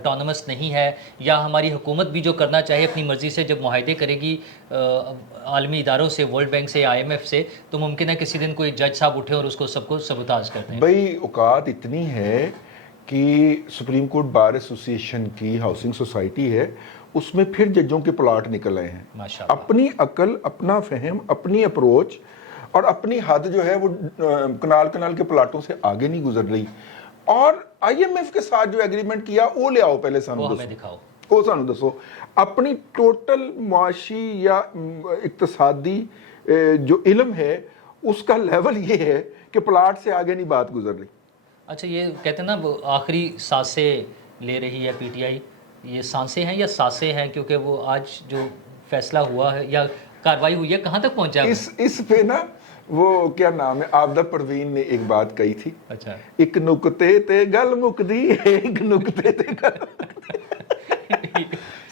Autonomous نہیں ہے، یا ہماری حکومت بھی جو کرنا چاہے اپنی مرضی سے جب معاہدے کرے گی عالمی اداروں سے، ورلڈ بینک سے، IMF سے، تو ممکن ہے کسی دن کوئی جج صاحب اٹھے اور اس کو سب کو سبوتاژ کر دیں؟ بھائی اوقات اتنی ہے کہ سپریم کورٹ بار ایسوسی ایشن کی ہاؤسنگ سوسائٹی ہے، اس میں پھر ججوں کے پلاٹ نکل آئے ہیں، ماشاءاللہ۔ اپنی عقل، اپنا فہم، اپنی اپروچ اور اپنی حد جو ہے وہ کنال کے پلاٹوں سے آگے نہیں گزر رہی، اور IMF کے ساتھ جو ایگریمنٹ کیا وہ لے آؤ پہلے سانو وہ دسو، ہمیں دکھاؤ۔ وہ سانو دسو اپنی ٹوٹل معاشی یا اقتصادی جو علم ہے اس کا لیول یہ ہے کہ پلاٹ سے آگے نہیں بات گزر رہی۔ اچھا، یہ کہتے ہیں نا وہ آخری سانسیں لے رہی ہے PTI، یہ سانسیں ہیں یا سانسیں ہیں؟ کیونکہ وہ آج جو فیصلہ ہوا ہے یا کاروائی ہوئی ہے کہاں تک پہنچا ہے؟ اس پہ نا وہ کیا نام ہے، عابدہ پروین نے ایک بات کہی تھی، اچھا، ایک نکتے تے گل مکدی، ایک نکتے تے گل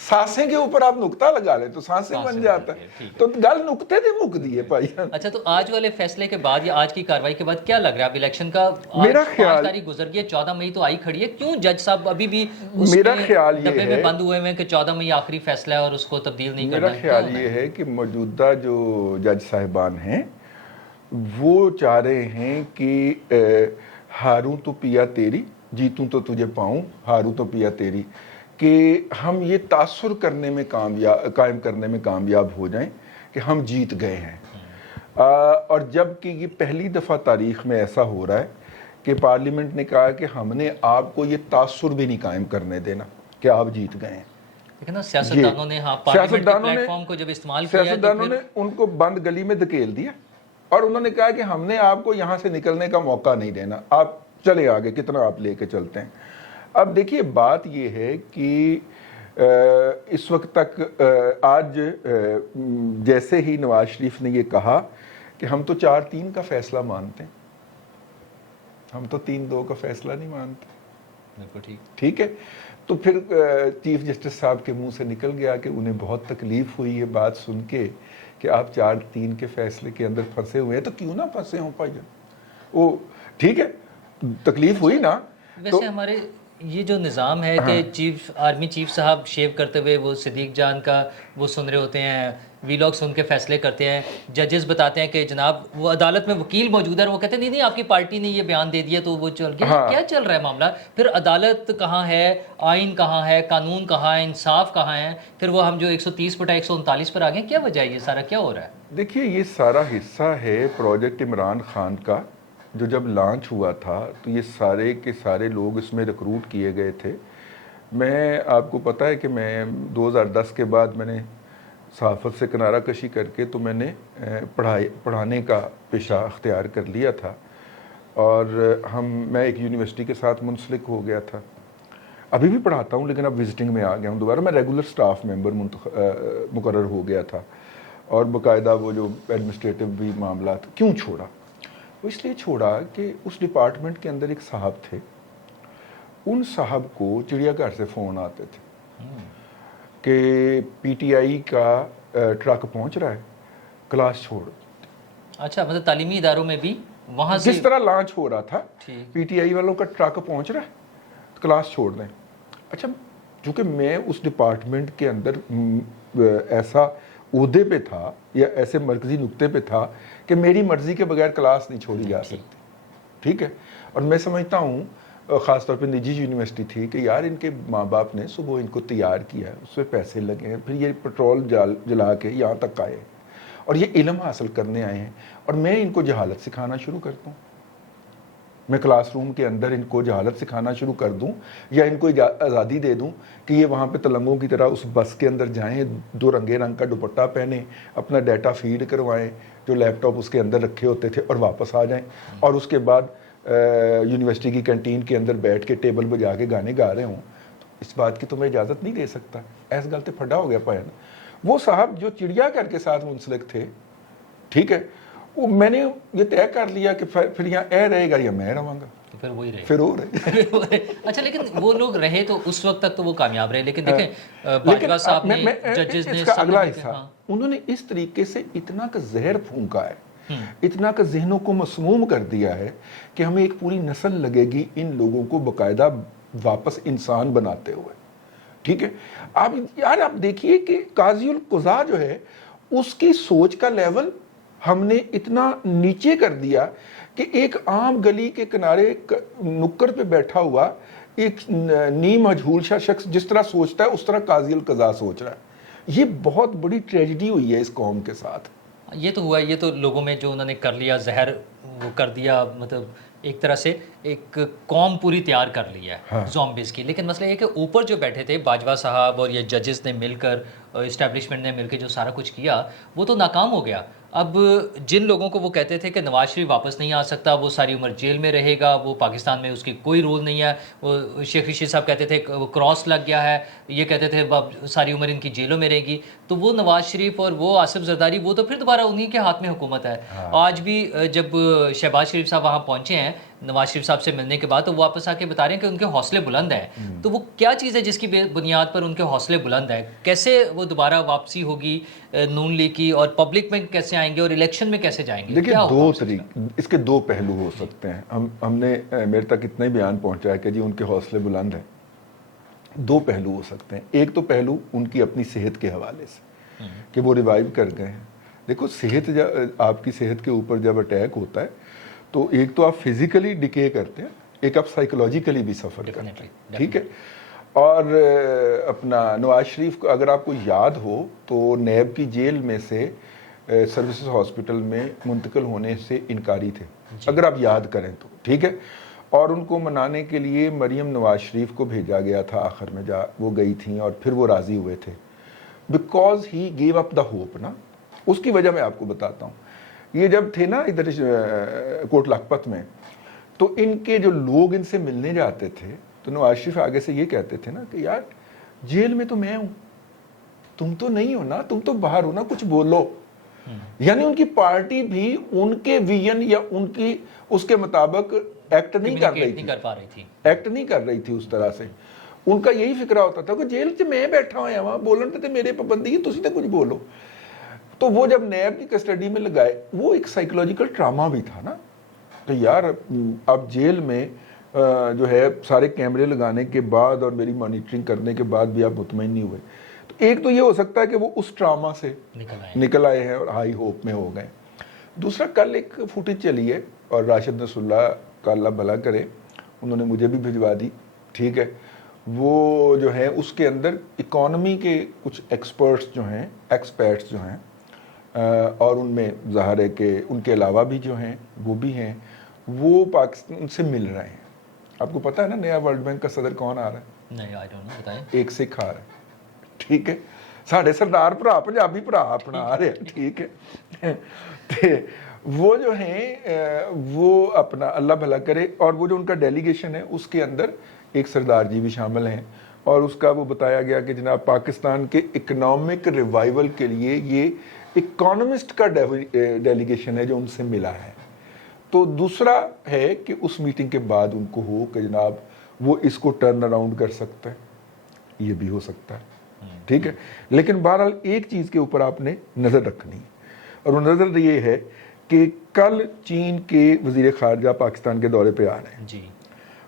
سانسیں کے اوپر آپ نکتہ لگا لیں تو سانسیں بن جاتا ہے، تو گل نکتے تے مکدی ہے بھائی۔ اچھا، تو آج والے فیصلے کے بعد یا آج کی کاروائی کے بعد کیا لگ رہا ہے؟ اب الیکشن کا میرا 5 تاریخ گزر گئی ہے، 14 مئی تو آئی کھڑی ہے، کیوں جج صاحب ابھی بھی اس میرا خیال یہ ڈبے میں ہے، بند ہوئے ہیں کہ 14 مئی آخری فیصلہ ہے اور اس کو تبدیل نہیں کرنا میرا ہے؟ خیال یہ ہے کہ موجودہ جو جج صاحبان ہیں وہ چاہ رہے ہیں کہ ہاروں تو پیا تیری، جیتوں تو تجھے پاؤں، ہاروں تو پیا تیری، کہ ہم یہ تاثر کرنے میں قائم کرنے میں کامیاب ہو جائیں کہ ہم جیت گئے ہیں، اور جب کہ یہ پہلی دفعہ تاریخ میں ایسا ہو رہا ہے کہ پارلیمنٹ نے کہا کہ ہم نے آپ کو یہ تاثر بھی نہیں قائم کرنے دینا کہ آپ جیت گئے ہیں۔ لیکن نا سیاستدانوں نے پارلیمنٹ کے پلیٹ فارم کو جب استعمال کیا ہے تو سیاستدانوں نے ان کو بند گلی میں دھکیل دیا اور انہوں نے کہا کہ ہم نے آپ کو یہاں سے نکلنے کا موقع نہیں دینا، آپ چلے آگے، کتنا آپ لے کے چلتے ہیں۔ اب دیکھیے بات یہ ہے کہ اس وقت تک آج جیسے ہی نواز شریف نے یہ کہا کہ ہم تو 4-3 کا فیصلہ مانتے ہیں، ہم تو 3-2 کا فیصلہ نہیں مانتے، بالکل ٹھیک ہے، تو پھر چیف جسٹس صاحب کے منہ سے نکل گیا کہ انہیں بہت تکلیف ہوئی یہ بات سن کے کہ آپ 4-3 کے فیصلے کے اندر پھنسے ہوئے ہیں، تو کیوں نہ پھنسے ہوں بھائی جان، وہ ٹھیک ہے، تکلیف ہوئی نا۔ ویسے ہمارے یہ جو نظام ہے کہ آرمی چیف صاحب شیو کرتے ہوئے وہ صدیق جان کا وہ سن رہے ہوتے ہیں، ویلاگ سن کے فیصلے کرتے ہیں، ججز بتاتے ہیں کہ جناب وہ عدالت میں وکیل موجود ہے، وہ کہتے ہیں نہیں آپ کی پارٹی نے یہ بیان دے دیا تو وہ چل گیا۔ کیا چل رہا ہے معاملہ؟ پھر عدالت کہاں ہے، آئین کہاں ہے، قانون کہاں ہے، انصاف کہاں ہے؟ پھر وہ ہم جو 130/139 پر آ گئے، کیا وجہ ہے؟ یہ سارا کیا ہو رہا ہے؟ دیکھیے یہ سارا حصہ ہے پروجیکٹ عمران خان کا، جو جب لانچ ہوا تھا تو یہ سارے کے سارے لوگ اس میں ریکروٹ کیے گئے تھے۔ میں آپ کو پتہ ہے کہ میں 2010 کے بعد میں نے صحافت سے کنارہ کشی کر کے تو میں نے پڑھانے کا پیشہ اختیار کر لیا تھا، اور میں ایک یونیورسٹی کے ساتھ منسلک ہو گیا تھا، ابھی بھی پڑھاتا ہوں لیکن اب وزٹنگ میں آ گیا ہوں دوبارہ، میں ریگولر سٹاف ممبر مقرر ہو گیا تھا، اور باقاعدہ وہ جو ایڈمنسٹریٹو بھی معاملات۔ کیوں چھوڑا؟ وہ اس لیے چھوڑا کہ اس ڈپارٹمنٹ کے اندر ایک صاحب تھے، ان صاحب کو چڑیا گھر سے فون آتے تھے کہ PTI کا ٹرک پہنچ رہا ہے، کلاس چھوڑ۔ اچھا، مطلب تعلیمی اداروں میں بھی وہاں سے جس طرح لانچ ہو رہا تھا PTI والوں کا ٹرک پہنچ رہا ہے، کلاس چھوڑ دیں۔ اچھا، چونکہ میں اس ڈپارٹمنٹ کے اندر ایسا عہدے پہ تھا یا ایسے مرکزی نقطے پہ تھا کہ میری مرضی کے بغیر کلاس نہیں چھوڑی جا سکتی، ٹھیک ہے، اور میں سمجھتا ہوں خاص طور پہ نجی یونیورسٹی تھی کہ یار ان کے ماں باپ نے صبح ان کو تیار کیا ہے، اس پہ پیسے لگے ہیں، پھر یہ پیٹرول جلا کے یہاں تک آئے اور یہ علم حاصل کرنے آئے ہیں، اور میں ان کو جہالت سکھانا شروع کرتا ہوں، میں کلاس روم کے اندر ان کو جہالت سکھانا شروع کر دوں یا ان کو آزادی دے دوں کہ یہ وہاں پہ تلنگوں کی طرح اس بس کے اندر جائیں، 2 رنگے رنگ کا دوپٹہ پہنیں، اپنا ڈیٹا فیڈ کروائیں جو لیپ ٹاپ اس کے اندر رکھے ہوتے تھے، اور واپس آ جائیں، اور اس کے بعد یونیورسٹی کی کینٹین کے اندر بیٹھ کے ٹیبل بجا کے گانے گا رہے ہوں، تو اس بات کی تو میں اجازت نہیں دے سکتا۔ ایس گل تے پھڈا ہو گیا پایا نا۔ وہ صاحب جو چڑیا گھر کے ساتھ منسلک تھے، ٹھیک ہے، وہ میں نے یہ طے کر لیا کہ پھر یہاں اے رہے گا یا میں رہوں گا، پھر وہی رہے، پھر وہ رہے۔ اچھا، لیکن وہ لوگ رہے تو اس وقت تک تو وہ کامیاب رہے، لیکن دیکھیں باجوہ صاحب نے، ججز نے، اس کا اگلا حصہ انہوں نے اس طریقے سے اتنا کا زہر پھونکا ہے، اتنا کا ذہنوں کو مسموم کر دیا ہے کہ ہمیں ایک پوری نسل لگے گی ان لوگوں کو باقاعدہ واپس انسان بناتے ہوئے۔ ٹھیک ہے. آپ یار آپ دیکھیے کہ قاضی القضا جو ہے اس کی سوچ کا لیول ہم نے اتنا نیچے کر دیا کہ ایک عام گلی کے کنارے نکڑ پہ بیٹھا ہوا ایک نیم مجہول شا شخص جس طرح سوچتا ہے اس طرح قاضی القضا سوچ رہا ہے. یہ بہت بڑی ٹریجڈی ہوئی ہے اس قوم کے ساتھ. یہ تو ہوا، یہ تو لوگوں میں جو انہوں نے کر لیا زہر وہ کر دیا، مطلب ایک طرح سے ایک قوم پوری تیار کر لی ہے زومبیز کی. لیکن مسئلہ یہ کہ اوپر جو بیٹھے تھے باجوہ صاحب اور یہ ججز نے مل کر، اسٹیبلشمنٹ نے مل کے جو سارا کچھ کیا وہ تو ناکام ہو گیا. اب جن لوگوں کو وہ کہتے تھے کہ نواز شریف واپس نہیں آ سکتا، وہ ساری عمر جیل میں رہے گا، وہ پاکستان میں اس کی کوئی رول نہیں ہے، وہ شیخ رشید صاحب کہتے تھے وہ کراس لگ گیا ہے، یہ کہتے تھے ساری عمر ان کی جیلوں میں رہے گی، تو وہ نواز شریف اور وہ آصف زرداری وہ تو پھر دوبارہ انہی کے ہاتھ میں حکومت ہے. آج بھی جب شہباز شریف صاحب وہاں پہنچے ہیں نواز شریف صاحب سے ملنے کے بعد، تو وہ واپس آ کے بتا رہے ہیں کہ ان کے حوصلے بلند ہیں. تو وہ کیا چیز ہے جس کی بنیاد پر ان کے حوصلے بلند ہیں؟ کیسے وہ دوبارہ واپسی ہوگی نون لیگ کی، اور پبلک میں کیسے آئیں گے اور الیکشن میں کیسے جائیں گے؟ دیکھیں دو طریقے، اس کے دو پہلو ہو سکتے ہیں. ہم نے میرے تک اتنا ہی بیان پہنچا ہے کہ جی ان کے حوصلے بلند ہیں. دو پہلو ہو سکتے ہیں. ایک تو پہلو ان کی اپنی صحت کے حوالے سے کہ وہ ریوائیو کر گئے ہیں. دیکھو صحت، آپ کی صحت کے اوپر جب اٹیک ہوتا ہے تو ایک تو آپ فزیکلی ڈکے کرتے ہیں، ایک آپ سائیکولوجیکلی بھی سفر کرتے ہیں. ٹھیک ہے. اور اپنا نواز شریف کو اگر آپ کو یاد ہو تو نیب کی جیل میں سے سروسز ہاسپٹل میں منتقل ہونے سے انکاری تھے، اگر آپ یاد کریں تو. ٹھیک ہے. اور ان کو منانے کے لیے مریم نواز شریف کو بھیجا گیا تھا، آخر میں وہ گئی تھیں اور پھر وہ راضی ہوئے تھے because he give up the hope نا. اس کی وجہ میں آپ کو بتاتا ہوں. یہ جب تھے نا ادھر کوٹ لکھپت میں، تو ان کے جو لوگ ان سے ملنے جاتے تھے تو نواز شریف آگے سے یہ کہتے تھے نا کہ یار جیل میں تو میں ہوں، تم تو نہیں ہو نا، تم تو باہر ہو نا، کچھ بولو. یعنی ان کی پارٹی بھی ان کے ویژن یا ان کی اس کے مطابق ایکٹ نہیں کر رہی تھی، ایکٹ نہیں کر رہی تھی اس طرح سے. ان کا یہی فکرہ ہوتا تھا کہ جیل سے میں بیٹھا ہوں وہاں بولن تے میرے پابندی ہے، تسی تے کچھ بولو. تو وہ جب نیب کی کسٹڈی میں لگائے، وہ ایک سائیکولوجیکل ٹراما بھی تھا نا کہ یار اب جیل میں جو ہے سارے کیمرے لگانے کے بعد اور میری مانیٹرنگ کرنے کے بعد بھی آپ مطمئن نہیں ہوئے. تو ایک تو یہ ہو سکتا ہے کہ وہ اس ٹراما سے نکل آئے ہیں اور ہائی ہوپ میں ہو گئے. دوسرا کل ایک فوٹیج چلی ہے اور راشد نصر اللہ کا اللہ بھلا کرے انہوں نے مجھے بھی بھجوا دی. ٹھیک ہے. وہ جو ہے اس کے اندر اکانومی کے کچھ ایکسپرٹس جو ہیں، ایکسپرٹس جو ہیں، اور ان میں ظاہر ہے کہ ان کے علاوہ بھی جو ہیں وہ بھی ہیں، وہ پاکستان سے مل رہے ہیں. آپ کو پتہ ہے نا نیا ورلڈ بینک کا صدر کون آ رہا ہے؟ نہیں آئی ڈونٹ نو، بتائیں. ایک سکھ آ رہا ہے. ٹھیک ہے. ساڑھے سردار بھرا پنجابی بھرا اپنا آ رہے ہیں. ٹھیک ہے. وہ جو ہیں وہ اپنا اللہ بھلا کرے. اور وہ جو ان کا ڈیلیگیشن ہے اس کے اندر ایک سردار جی بھی شامل ہیں، اور اس کا وہ بتایا گیا کہ جناب پاکستان کے اکنامک ریوائیول کے لیے یہ اکانومسٹ کا ڈیلیگیشن ہے جو ان سے ملا ہے. تو دوسرا ہے کہ اس میٹنگ کے بعد ان کو ہو کہ جناب وہ اس کو ٹرن اراؤنڈ کر سکتا ہے، یہ بھی ہو سکتا ہے. ٹھیک ہے. لیکن بہرحال ایک چیز کے اوپر آپ نے نظر رکھنی ہے، اور وہ نظر یہ ہے کہ کل چین کے وزیر خارجہ پاکستان کے دورے پہ آ رہے ہیں. جی.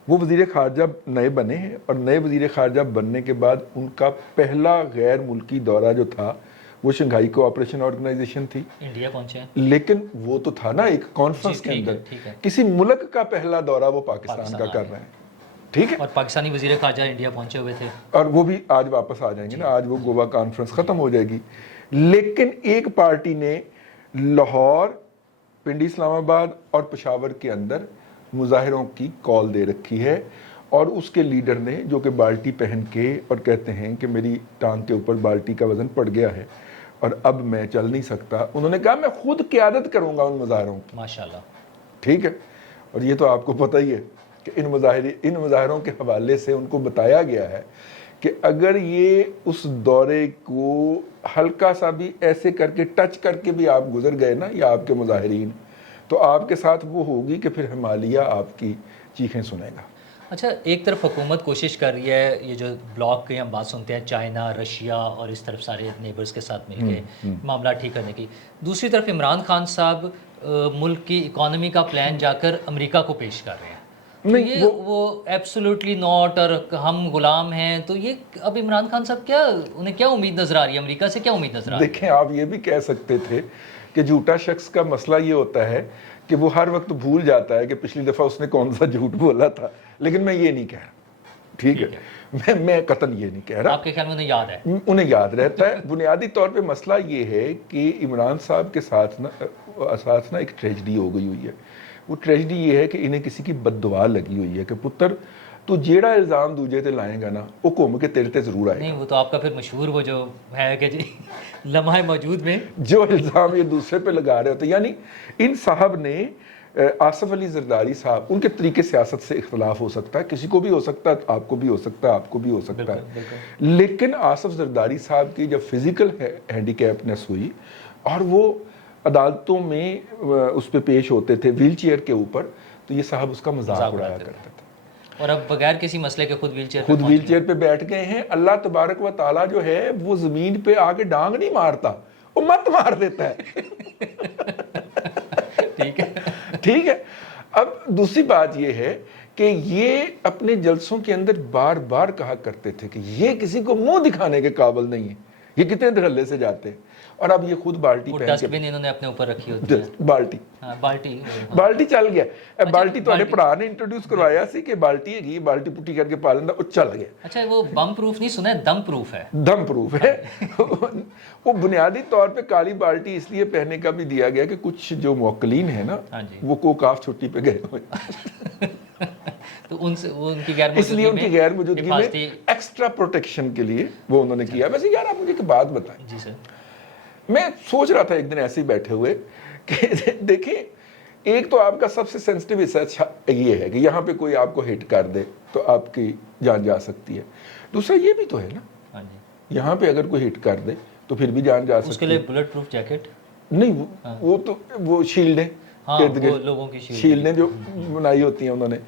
وہ وزیر خارجہ نئے بنے ہیں، اور نئے وزیر خارجہ بننے کے بعد ان کا پہلا غیر ملکی دورہ جو تھا وہ شنگھائی کوآپریشن آرگنائزیشن تھی، انڈیا پہنچے ہیں. لیکن وہ تو تھا نا ایک کانفرنس کے اندر. کسی ملک کا پہلا دورہ وہ پاکستان کا کر رہے ہیں. ٹھیک ہے. اور پاکستانی وزیر خارجہ انڈیا پہنچے ہوئے تھے، اور وہ بھی آج واپس آ جائیں گے نا. آج وہ گوا کانفرنس ختم ہو جائے گی. لیکن ایک پارٹی نے لاہور، پنڈی اسلام آباد اور پشاور کے اندر مظاہروں کی کال دے رکھی ہے، اور اس کے لیڈر نے جو کہ بالٹی پہن کے اور کہتے ہیں کہ میری ٹانگ کے اوپر بالٹی کا وزن پڑ گیا ہے اور اب میں چل نہیں سکتا، انہوں نے کہا میں خود قیادت کروں گا ان مظاہروں کی. ماشاءاللہ. ٹھیک ہے. اور یہ تو آپ کو پتہ ہی ہے کہ ان مظاہروں کے حوالے سے ان کو بتایا گیا ہے کہ اگر یہ اس دورے کو ہلکا سا بھی ایسے کر کے ٹچ کر کے بھی آپ گزر گئے نا، یا آپ کے مظاہرین، تو آپ کے ساتھ وہ ہوگی کہ پھر ہمالیہ آپ کی چیخیں سنے گا. اچھا، ایک طرف حکومت کوشش کر رہی ہے، یہ جو بلاک کی ہم بات سنتے ہیں چائنا، رشیا اور اس طرف سارے نیبرز کے ساتھ مل کے معاملہ ٹھیک کرنے کی، دوسری طرف عمران خان صاحب ملک کی اکانومی کا پلان جا کر امریکہ کو پیش کر رہے ہیں. نہیں وہ ایبسولوٹلی ناٹ اور ہم غلام ہیں. تو یہ اب عمران خان صاحب کیا انہیں کیا امید نظر آ رہی ہے, امریکہ سے کیا امید نظر آ رہی ہے؟ دیکھیں آپ یہ بھی کہہ سکتے تھے کہ جھوٹا شخص کا مسئلہ یہ ہوتا ہے کہ وہ ہر وقت بھول جاتا ہے کہ پچھلی دفعہ اس نے کون سا جھوٹ بولا تھا, لیکن میں یہ نہیں کہہ رہا. ٹھیک ہے, میں قطعاً یہ نہیں کہہ رہا. آپ کے خیال میں انہیں یاد ہے؟ انہیں یاد رہتا ہے. بنیادی طور پہ مسئلہ یہ ہے کہ عمران صاحب کے ساتھ نا ایک ٹریجڈی ہو گئی ہوئی ہے. وہ ٹریجڈی یہ ہے کہ انہیں کسی کی بد دعا لگی ہوئی ہے کہ پتر تو جیڑا الزام دوجے تے لائیں گا نا وہ گھوم کے تیرے تے ضرور آئے گا. نہیں وہ تو آپ کا پھر مشہور وہ جو ہے کہ جی لمحہ موجود میں جو الزام یہ دوسرے پہ لگا رہے ہوتے, یعنی ان صاحب نے آصف علی زرداری صاحب, ان کے طریقے سیاست سے اختلاف ہو سکتا ہے, کسی کو بھی ہو سکتا ہے, آپ کو بھی ہو سکتا ہے, آپ کو بھی ہو سکتا ہے, لیکن آصف زرداری صاحب کی جب فزیکل ہینڈی کیپنس ہوئی اور وہ عدالتوں میں اس پہ پیش ہوتے تھے ویل چیئر کے اوپر, تو یہ صاحب اس کا مذاق اڑایا کرتے تھے. اور اب بغیر کسی مسئلے کے خود ویل چیئر پہ بیٹھ گئے ہیں. اللہ تبارک و تعالیٰ جو ہے وہ زمین پہ آ کے ڈانگ نہیں مارتا, وہ مت مار دیتا ہے. ٹھیک ہے. اب دوسری بات یہ ہے کہ یہ اپنے جلسوں کے اندر بار بار کہا کرتے تھے کہ یہ کسی کو منہ دکھانے کے قابل نہیں ہے, یہ کتنے دھڑلے سے جاتے ہیں. اور اب یہ خود بالٹی پہن ڈسٹ بن انہوں نے اپنے اوپر رکھی ہوتی ہے, بالٹی چل گیا. بالٹی تو پڑھا نے انٹروڈیوس کروایا سی کہ بالٹی ہے, بالٹی پٹی کر کے پا لینا, وہ چل گیا. اچھا وہ بم پروف نہیں سنا ہے, دم پروف ہے. دم پروف ہے. وہ بنیادی طور پہ کالی بالٹی اس لیے پہننے کا بھی دیا گیا کہ کچھ جو موکلین ہیں نا وہ کوکاف چھٹی پہ گئے ہوئے, تو ان کی غیر اس لیے ان کی غیر موجودگی میں ایکسٹرا پروٹیکشن کے لیے وہ انہوں نے کیا. ویسے یار آپ مجھے ایک بات بتائیں. جی سر. میں سوچ رہا تھا ایک دن ایسے ہی بیٹھے ہوئے کہ دیکھیں ایک تو آپ کا سب سے سینسٹیو حصہ یہ ہے کہ یہاں پہ کوئی آپ کو ہٹ کر دے تو آپ کی جان جا سکتی ہے. دوسرا یہ بھی تو ہے نا, یہاں پہ اگر کوئی ہٹ کر دے تو پھر بھی جان جا سکتی ہے. اس کے لیے بلٹ پروف جیکٹ نہیں, وہ تو وہ شیلڈیں, لوگوں کی شیلڈیں جو بنائی ہوتی ہیں انہوں نے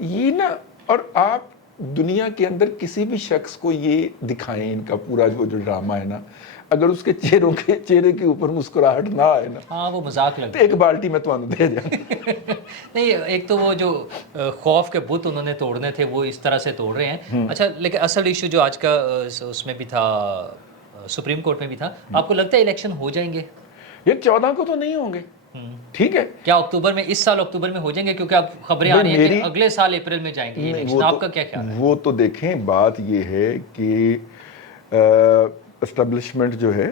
یہ نا. اور آپ دنیا کے اندر کسی بھی شخص کو یہ دکھائیں, ان کا پورا جو ڈرامہ ہے نا, اگر اس کے چہرے کے اوپر مسکراہٹ نہ آئے نا, وہ مذاق لگتا ہے. ایک بالٹی میں تو دے جائیں. نہیں, ایک تو وہ جو خوف کے بت انہوں نے توڑنے تھے وہ اس طرح سے توڑ رہے ہیں. اچھا, لیکن اصل ایشو جو آج کا اس میں بھی تھا, سپریم کورٹ میں بھی تھا, آپ کو لگتا ہے الیکشن ہو جائیں گے؟ یہ 14 کو تو نہیں ہوں گے. ٹھیک ہے, کیا اکتوبر میں, اس سال اکتوبر میں ہو جائیں گے؟ کیونکہ اب خبریں آ رہی ہیں کہ اگلے سال اپریل میں جائیں گے الیکشن. آپ کا کیا خیال ہے؟ وہ تو دیکھیں, بات یہ ہے کہ اسٹیبلشمنٹ جو ہے,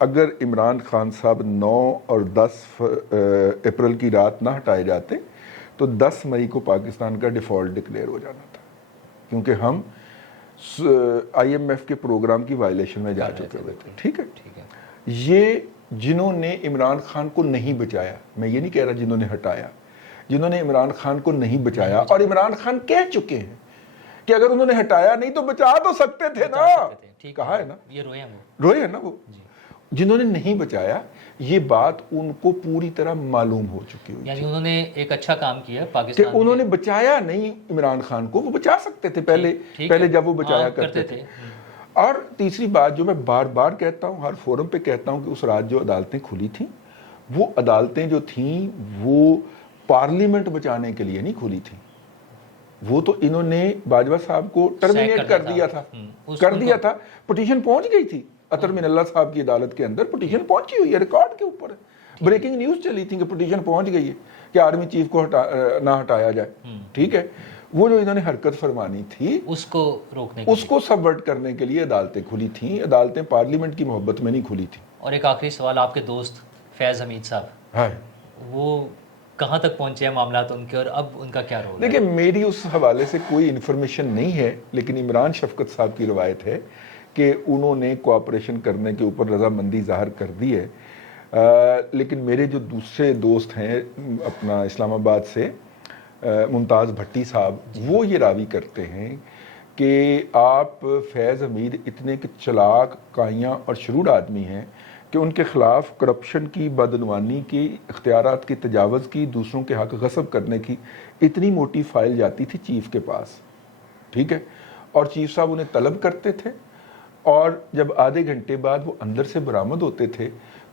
اگر عمران خان صاحب 9 اور 10 اپریل کی رات نہ ہٹائے جاتے تو 10 مئی کو پاکستان کا ڈیفالٹ ڈکلیئر ہو جانا تھا, کیونکہ ہم IMF کے پروگرام کی وائلیشن میں جا چکے ہوئے تھے. ٹھیک ہے. یہ جنہوں نے عمران خان کو نہیں بچایا, میں یہ نہیں کہہ رہا جنہوں نے ہٹایا, جنہوں نے عمران خان کو نہیں بچایا, اور عمران خان کہہ چکے ہیں کہ اگر انہوں نے ہٹایا نہیں تو بچا تو سکتے تھے نا. کہا ہے نا, یہ روئے ہیں نا وہ. جنہوں نے نہیں بچایا, یہ بات ان کو پوری طرح معلوم ہو چکی ہوئی, یعنی انہوں نے ایک اچھا کام کیا پاکستان کہ انہوں نے بچایا نہیں عمران خان کو. وہ بچا سکتے تھے پہلے جب وہ بچایا کرتے تھے. اور تیسری بات جو میں بار بار کہتا ہوں, ہر فورم پہ کہتا ہوں, کہ اس رات جو عدالتیں کھلی تھیں, وہ عدالتیں جو تھیں وہ پارلیمنٹ بچانے کے لیے نہیں کھلی تھیں. وہ تو انہوں نے باجوہ صاحب کو ٹرمینیٹ کر دیا تھا. پٹیشن پہنچ گئی تھی اطہر من اللہ صاحب کی عدالت کے اندر, پٹیشن پہنچی ہوئی ہے, ریکارڈ کے اوپر ہے. بریکنگ نیوز چلی تھی کہ پٹیشن پہنچ گئی ہے کہ آرمی چیف کو نہ ہٹایا جائے. ٹھیک ہے. وہ جو انہوں نے حرکت فرمانی تھی اس کو سبورٹ کرنے کے لیے عدالتیں کھلی تھیں. عدالتیں پارلیمنٹ کی محبت میں نہیں کھلی تھیں. اور ایک آخری سوال, آپ کے دوست فیض حمید صاحب, وہ کہاں تک پہنچے ہیں معاملات ان کے, اور اب ان کا کیا رول ہے؟ دیکھیں, میری اس حوالے سے کوئی انفارمیشن نہیں ہے, لیکن عمران شفقت صاحب کی روایت ہے کہ انہوں نے کوآپریشن کرنے کے اوپر رضامندی ظاہر کر دی ہے. لیکن میرے جو دوسرے دوست ہیں اپنا اسلام آباد سے, ممتاز بھٹی صاحب, وہ یہ راوی کرتے ہیں کہ آپ فیض حمید اتنے چلاک, کائیاں اور شرور آدمی ہیں کہ ان کے خلاف کرپشن کی, بدعنوانی کی, اختیارات کی تجاوز کی, دوسروں کے حق غصب کرنے کی اتنی موٹی فائل جاتی تھی چیف کے پاس. ٹھیک ہے. اور چیف صاحب انہیں طلب کرتے تھے, اور جب آدھے گھنٹے بعد وہ اندر سے برآمد ہوتے تھے